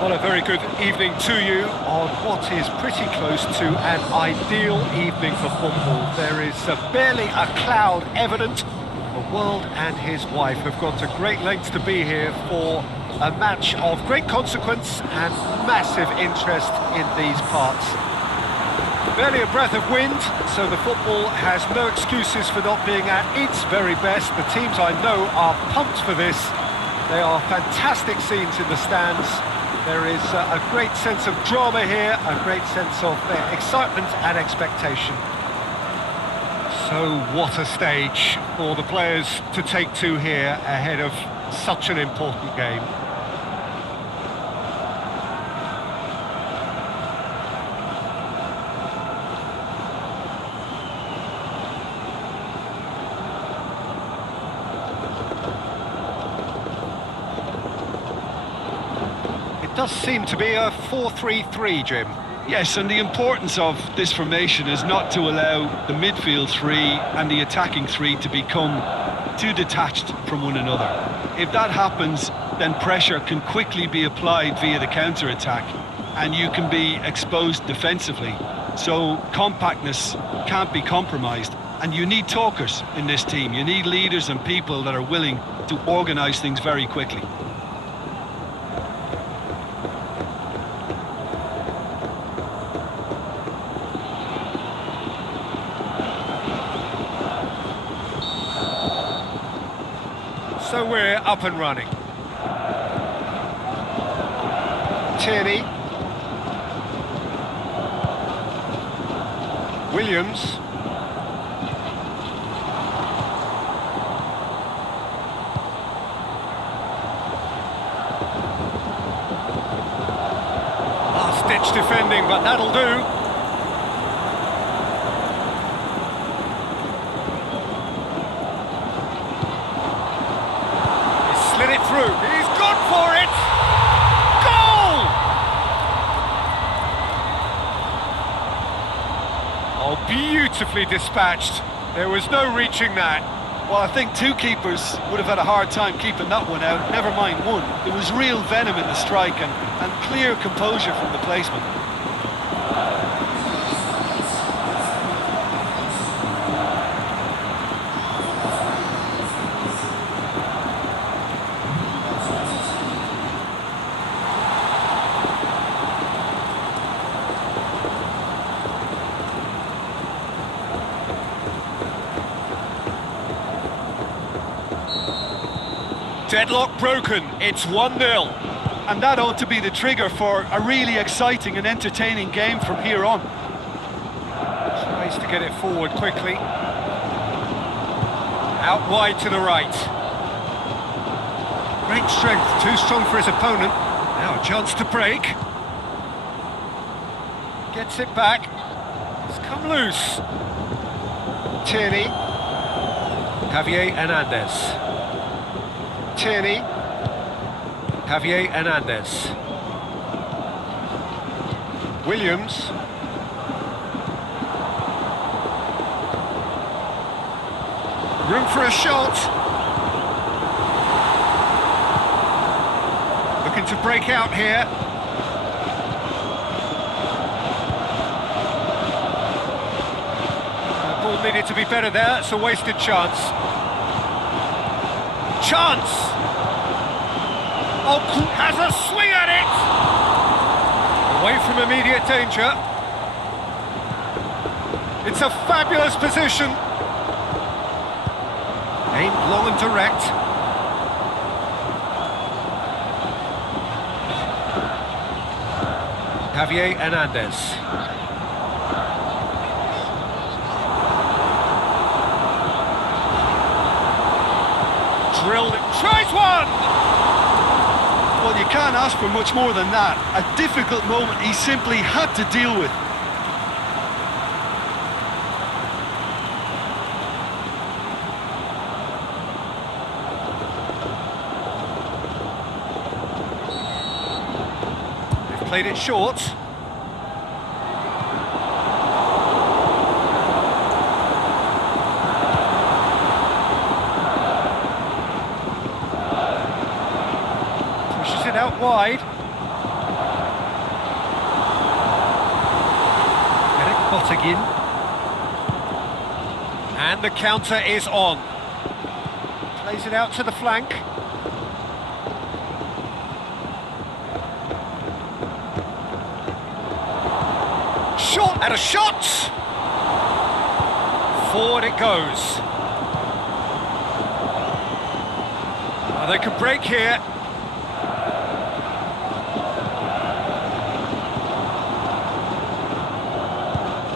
Well, a very good evening to you on what is pretty close to an ideal evening for football. There is barely a cloud evident. The world and his wife have gone to great lengths to be here for a match of great consequence and massive interest in these parts. Barely a breath of wind, so the football has no excuses for not being at its very best. The teams I know are pumped for this. They are fantastic scenes in the stands. There is a great sense of drama here, a great sense of excitement and expectation. So what a stage for the players to take to here ahead of such an important game. Does seem to be a 4-3-3, Jim. Yes, and the importance of this formation is not to allow the midfield three and the attacking three to become too detached from one another. If that happens, then pressure can quickly be applied via the counter-attack, and you can be exposed defensively. So compactness can't be compromised, and you need talkers in this team. You need leaders and people that are willing to organise things very quickly. So we're up and running. Tierney. Williams. Last-ditch defending, but that'll do. Slid it through. He's gone for it! Goal! Oh, beautifully dispatched. There was no reaching that. Well, I think two keepers would have had a hard time keeping that one out, never mind one. There was real venom in the strike and clear composure from the placement. Deadlock broken, it's 1-0. And that ought to be the trigger for a really exciting and entertaining game from here on. Tries to get it forward quickly. Out wide to the right. Great strength, too strong for his opponent. Now a chance to break. Gets it back. It's come loose. Tierney. Javier Hernandez. Tierney, Javier Hernandez, Williams, room for a shot, looking to break out here. The ball needed to be better there, it's a wasted chance. Chance! Oh, has a swing at it! Away from immediate danger. It's a fabulous position. Aimed long and direct. Javier Hernandez. Drilled it, tries one! Well, you can't ask for much more than that. A difficult moment he simply had to deal with. They've played it short. Pushes it out wide. Botagin. And the counter is on. Plays it out to the flank. Shot and a shot! Forward it goes. They can break here.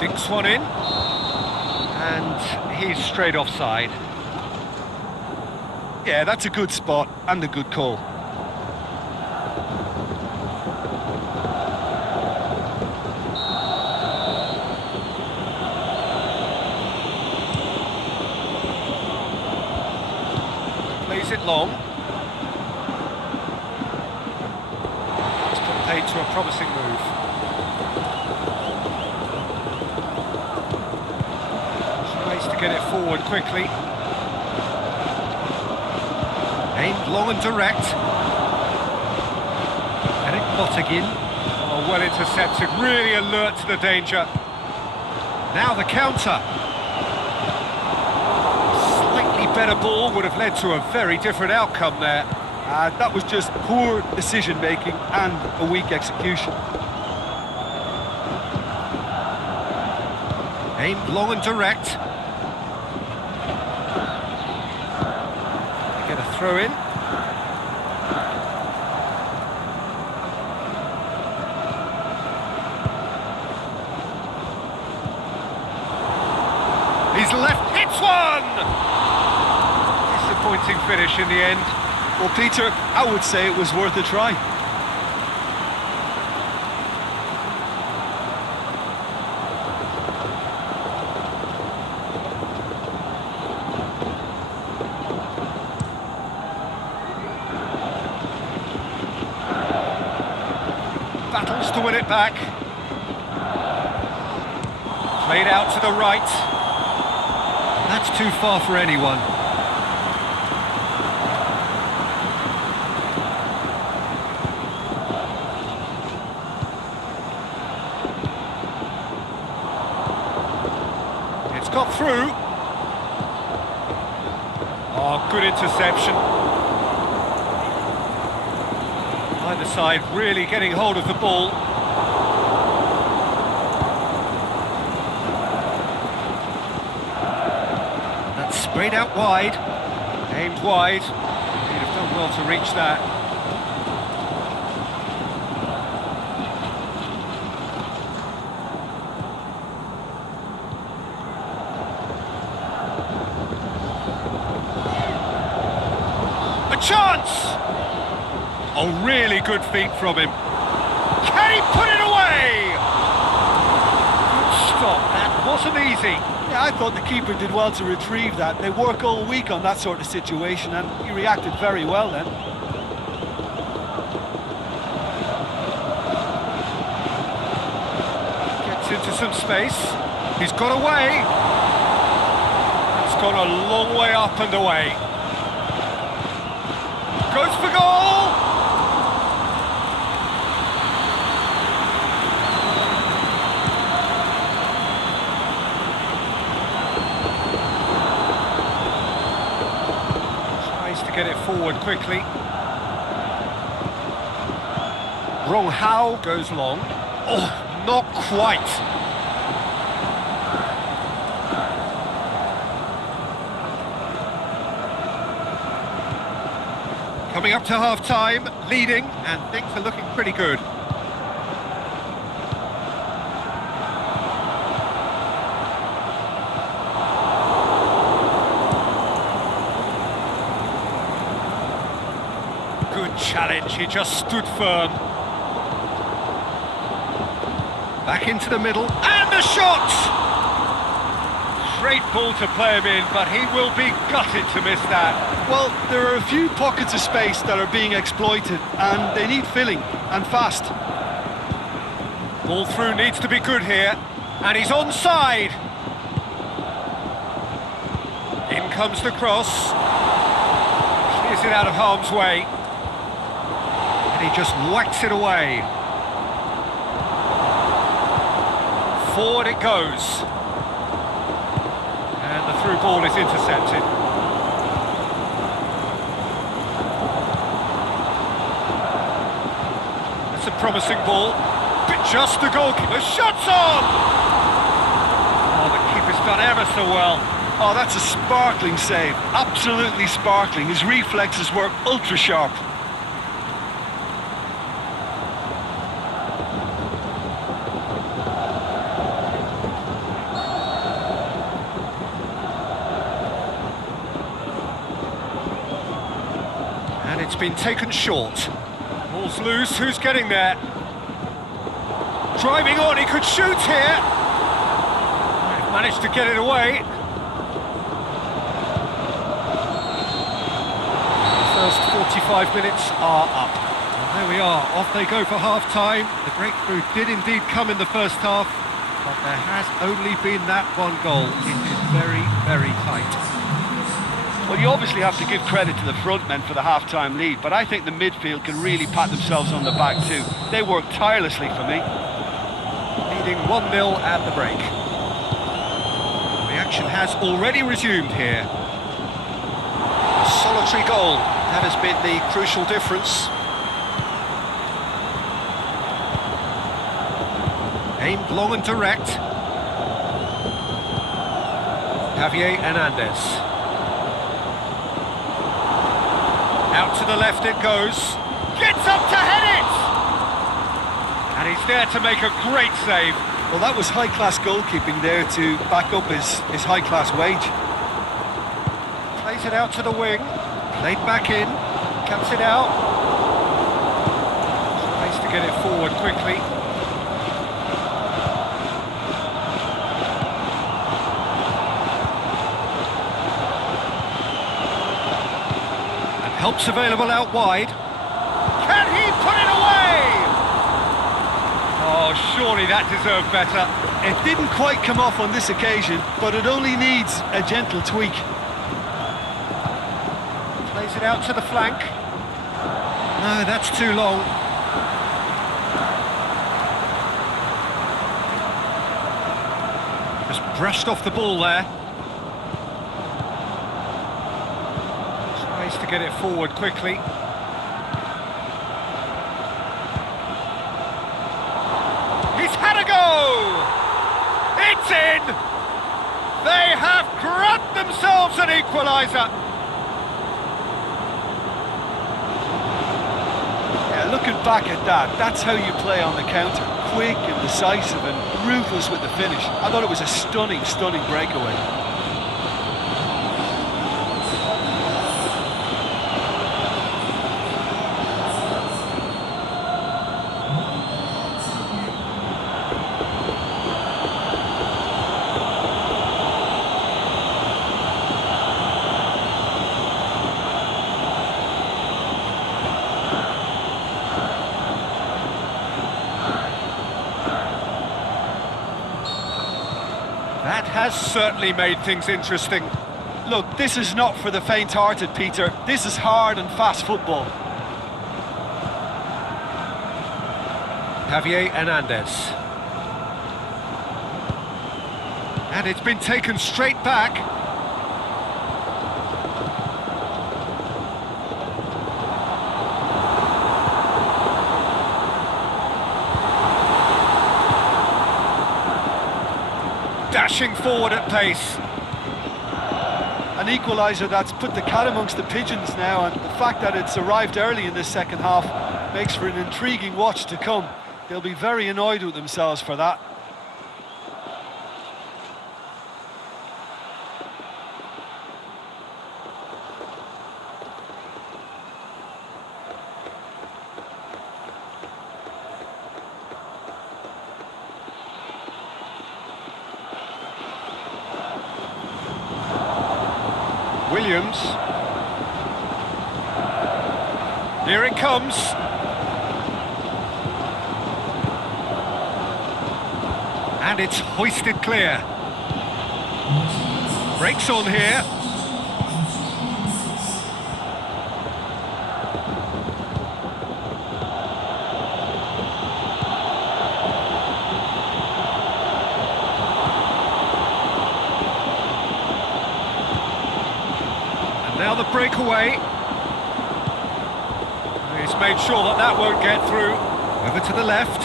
Dinks one in. And he's straight offside. Yeah, that's a good spot and a good call. Plays it long. It's got paid to a promising move. Tries to get it forward quickly. Aimed long and direct. Eric Botagin. Oh, well intercepted, really alert to the danger. Now the counter. Slightly better ball would have led to a very different outcome there. That was just poor decision-making and a weak execution. Aimed long and direct. They get a throw in. He's left, hits one! Disappointing finish in the end. Well, Peter, I would say it was worth a try. Battles to win it back. Played out to the right. That's too far for anyone. It's got through. Oh, good interception. Either side really getting hold of the ball. That's sprayed out wide. Aimed wide. He'd have done well to reach that. A chance! Oh, really good feet from him. Can he put it away? Good stop, that wasn't easy. Yeah, I thought the keeper did well to retrieve that. They work all week on that sort of situation, and he reacted very well then. Gets into some space. He's got away. It's gone a long way up and away. Goes for goal! Tries to get it forward quickly. Wrong how goes long. Oh, not quite. Coming up to half-time, leading, and things are looking pretty good. Good challenge, he just stood firm. Back into the middle, and the shot! Great ball to play him in, but he will be gutted to miss that. Well, there are a few pockets of space that are being exploited, and they need filling, and fast. Ball through needs to be good here, and he's onside. In comes the cross. Clears it out of harm's way. And he just whacks it away. Forward it goes. And the through ball is intercepted. That's a promising ball. But just the goalkeeper. Shot's on! Oh, the keeper's done ever so well. Oh, that's a sparkling save. Absolutely sparkling. His reflexes were ultra sharp. And it's been taken short. Ball's loose, who's getting there? Driving on, he could shoot here. They've managed to get it away. First 45 minutes are up. And there we are, off they go for half-time. The breakthrough did indeed come in the first half, but there has only been that one goal. It is very, very tight. Well, you obviously have to give credit to the front men for the half-time lead, but I think the midfield can really pat themselves on the back too. They worked tirelessly for me. Leading 1-0 at the break. The action has already resumed here. A solitary goal, that has been the crucial difference. Aimed long and direct. Javier Hernandez. Out to the left it goes. Gets up to head it! And he's there to make a great save. Well, that was high-class goalkeeping there to back up his high-class wage. Plays it out to the wing. Played back in. Cuts it out. Tries to get it forward quickly. Helps available out wide. Can he put it away? Oh, surely that deserved better. It didn't quite come off on this occasion, but it only needs a gentle tweak. Plays it out to the flank. No, that's too long. Just brushed off the ball there. To get it forward quickly. He's had a go! It's in! They have grabbed themselves an equaliser! Yeah, looking back at that, that's how you play on the counter. Quick and decisive and ruthless with the finish. I thought it was a stunning, stunning breakaway. That has certainly made things interesting. Look, this is not for the faint-hearted, Peter. This is hard and fast football. Javier Hernandez. And it's been taken straight back. Dashing forward at pace. An equaliser that's put the cat amongst the pigeons now, and the fact that it's arrived early in this second half makes for an intriguing watch to come. They'll be very annoyed with themselves for that. Williams. Here it comes. And it's hoisted clear. Breaks on here. the breakaway. He's made sure that that won't get through. Over to the left.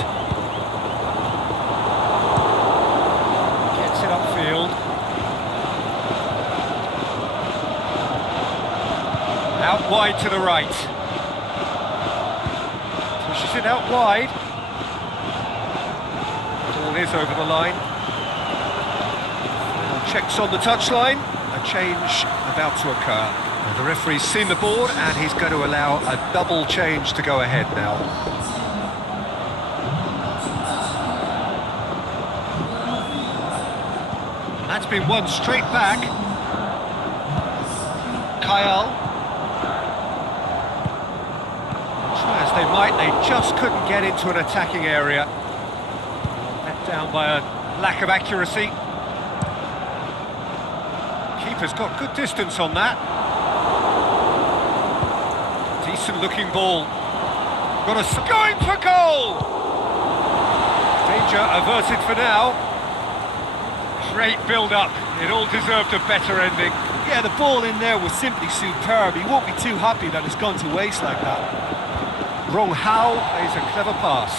Gets it upfield. Out wide to the right. Pushes it out wide. Ball is over the line. Checks on the touchline. A change about to occur. And the referee's seen the board and he's going to allow a double change to go ahead now. That's been won straight back. Kyle. Try as they might, they just couldn't get into an attacking area. Let down by a lack of accuracy. Keeper's got good distance on that. Decent looking ball. Got a going for goal! Danger averted for now. Great build-up. It all deserved a better ending. Yeah, the ball in there was simply superb. He won't be too happy that it's gone to waste like that. Wrong How plays a clever pass.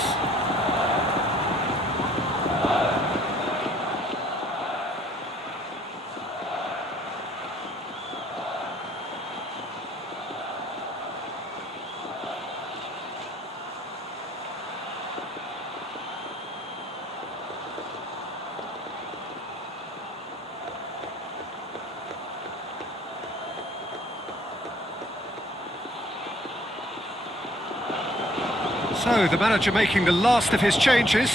So, the manager making the last of his changes.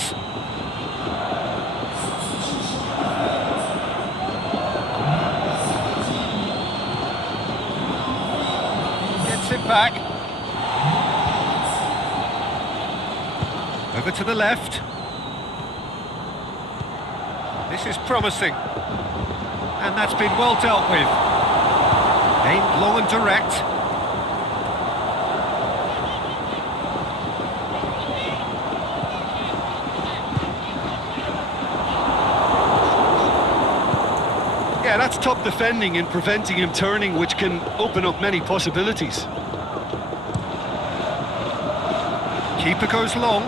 Gets it back. Over to the left. This is promising. And that's been well dealt with. Aimed long and direct. Yeah, that's top defending and preventing him turning, which can open up many possibilities. Keeper goes long.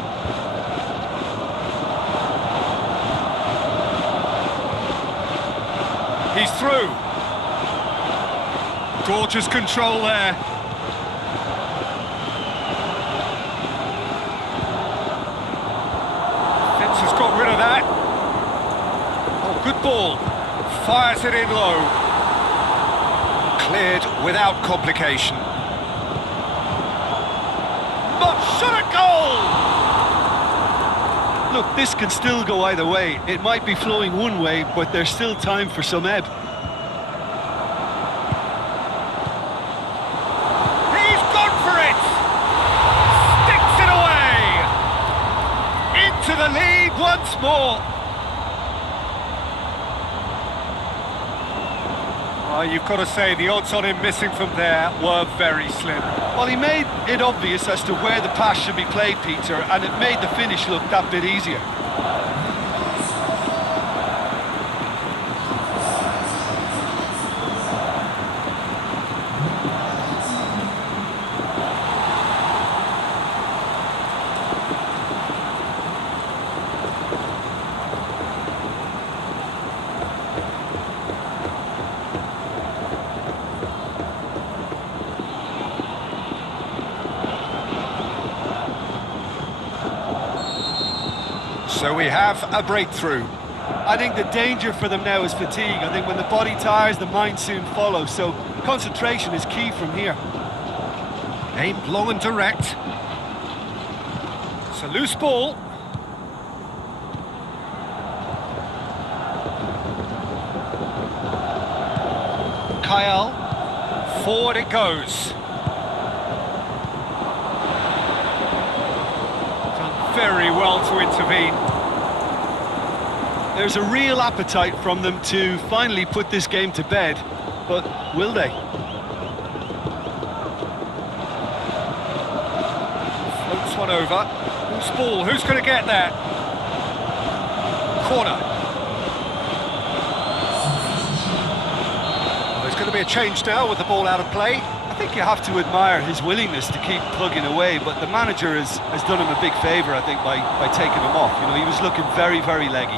He's through. Gorgeous control there. Fence has got rid of that. Oh, good ball. Fires it in low. Cleared without complication. But shot a goal! Look, this can still go either way. It might be flowing one way, but there's still time for some ebb. He's gone for it! Sticks it away! Into the lead once more. You've got to say, the odds on him missing from there were very slim. Well, he made it obvious as to where the pass should be played, Peter, and it made the finish look that bit easier. So we have a breakthrough. I think the danger for them now is fatigue. I think when the body tires, the mind soon follows. So concentration is key from here. Aimed long and direct. It's a loose ball. Kyle. Forward it goes. Done very well to intervene. There's a real appetite from them to finally put this game to bed, but will they? Floats one over. Loose ball, who's going to get that? Corner. Well, there's going to be a change now with the ball out of play. I think you have to admire his willingness to keep plugging away, but the manager has done him a big favour, I think, by taking him off. You know, he was looking very, very leggy.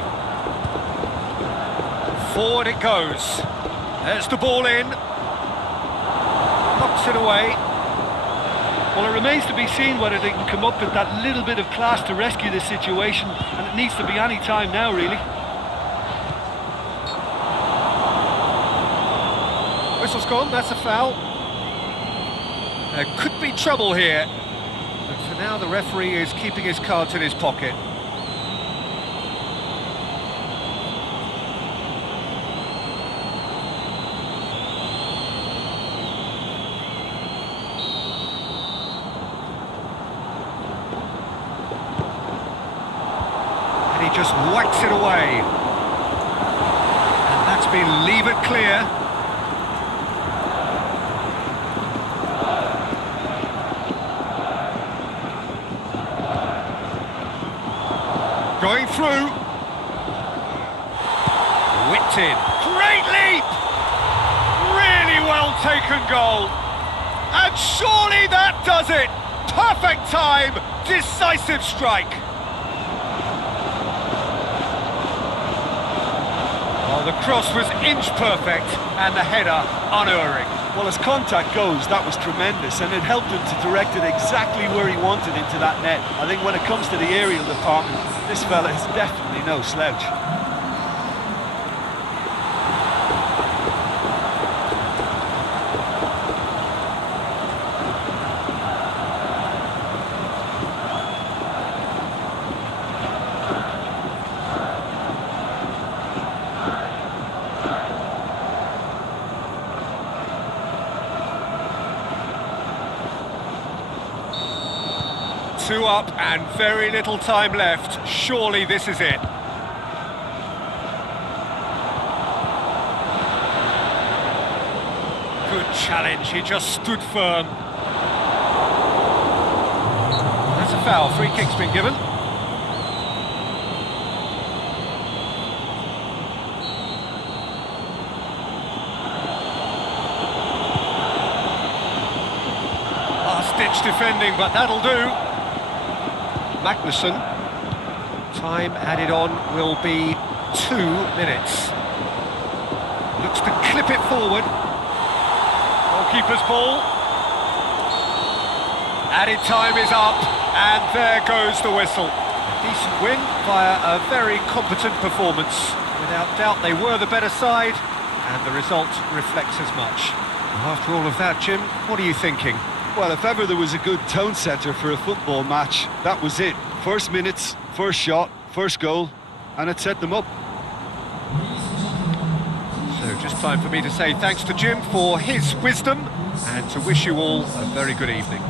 Forward it goes. There's the ball in. Knocks it away. Well, it remains to be seen whether they can come up with that little bit of class to rescue this situation, and it needs to be any time now, really. Whistle's gone, that's a foul. There could be trouble here. But for now, the referee is keeping his cards in his pocket. And he just whacks it away. And that's been levered clear. Going through. Whipped in. Great leap! Really well taken goal. And surely that does it! Perfect time, decisive strike. Oh, the cross was inch perfect and the header unerring. Well, as contact goes, that was tremendous, and it helped him to direct it exactly where he wanted into that net. I think when it comes to the aerial department, this fella is definitely no slouch. 2 up and very little time left. Surely this is it. Good challenge, he just stood firm. That's a foul, free kick's been given. Last-ditch defending, but that'll do. Magnussen. Time added on will be 2 minutes. Looks to clip it forward. Goalkeeper's ball. Added time is up, and there goes the whistle. A decent win via a very competent performance. Without doubt, they were the better side, and the result reflects as much. After all of that, Jim, what are you thinking? Well, if ever there was a good tone setter for a football match, that was it. First minutes, first shot, first goal, and it set them up. So just time for me to say thanks to Jim for his wisdom and to wish you all a very good evening.